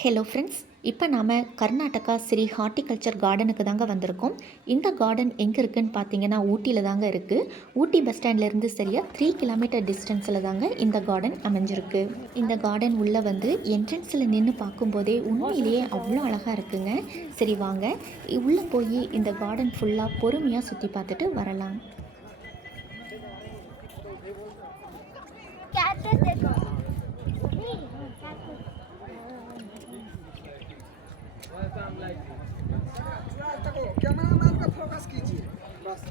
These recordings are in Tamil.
ஹலோ ஃப்ரெண்ட்ஸ், இப்போ நாம் கர்நாடகா ஸ்ரீ ஹார்டிகல்ச்சர் கார்டனுக்கு தாங்க வந்திருக்கோம். இந்த கார்டன் எங்கே இருக்குதுன்னு பார்த்தீங்கன்னா ஊட்டியில் தாங்க இருக்குது. ஊட்டி பஸ் ஸ்டாண்ட்லேருந்து சரியாக 3 கிலோமீட்டர் டிஸ்டன்ஸில் தாங்க இந்த கார்டன் அமைஞ்சிருக்கு. இந்த கார்டன் உள்ளே வந்து என்ட்ரன்ஸில் நின்று பார்க்கும்போதே உண்மையிலேயே அவ்வளோ அழகாக இருக்குங்க. சரி வாங்க உள்ளே போய் இந்த கார்டன் ஃபுல்லாக பொறுமையாக சுற்றி பார்த்துட்டு வரலாம். कैमरामैन का फोकस कीजिए बस।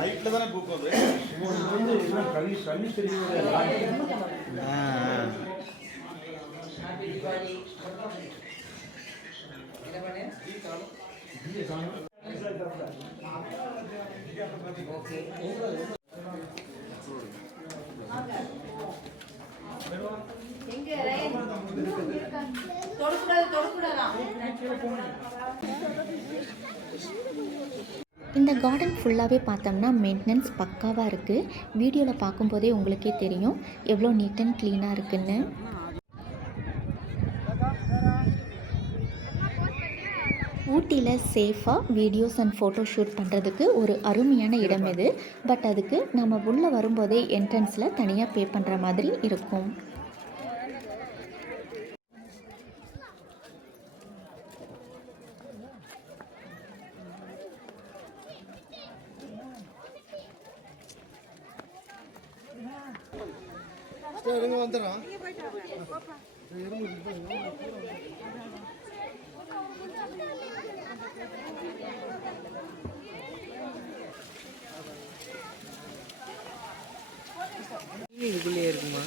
लाइटல தான பூக்குது இது கண்ணி தெரியுது இந்த கார்டன் ஃபுல்லாகவே பார்த்தோம்னா மெயின்டெனன்ஸ் பக்காவாக இருக்குது. வீடியோவில் பார்க்கும்போதே உங்களுக்கே தெரியும் எவ்வளோ நீட் அண்ட் க்ளீனாக இருக்குன்னு. ஊட்டியில் சேஃபாக வீடியோஸ் அண்ட் ஃபோட்டோ ஷூட் பண்ணுறதுக்கு ஒரு அருமையான இடம் இது. பட் அதுக்கு நம்ம உள்ளே வரும்போதே என்ட்ரன்ஸில் தனியாக பே பண்ணுற மாதிரி இருக்கும். வந்துடும் இதுக்குள்ளே இருக்குமா?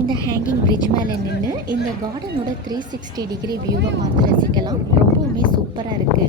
இந்த ஹேங்கிங் பிரிட்ஜ் மேலே நின்று இந்த கார்டனோட 360 டிகிரி வியூவை பார்த்து ரசிக்கலாம். ரொம்பவுமே சூப்பராக இருக்குது.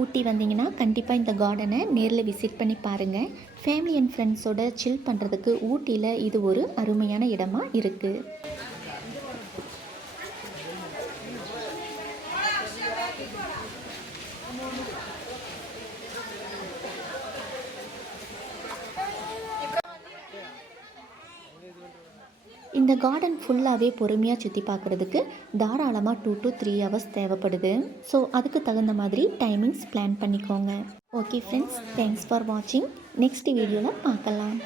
ஊட்டி வந்தீங்கன்னா கண்டிப்பாக இந்த கார்டனை நேரில் விசிட் பண்ணி பாருங்கள். ஃபேமிலி அண்ட் ஃப்ரெண்ட்ஸோட சில் பண்ணுறதுக்கு ஊட்டியில் இது ஒரு அருமையான இடமா இருக்குது. இந்த கார்டன் ஃபுல்லாகவே பொறுமையாக சுற்றி பார்க்குறதுக்கு தாராளமாக 2 to 3 hours தேவைப்படுது. ஸோ அதுக்கு தகுந்த மாதிரி டைமிங்ஸ் பிளான் பண்ணிக்கோங்க. ஓகே ஃப்ரெண்ட்ஸ், தேங்க்ஸ் ஃபார் வாட்சிங். நெக்ஸ்ட் வீடியோவில் பார்க்கலாம்.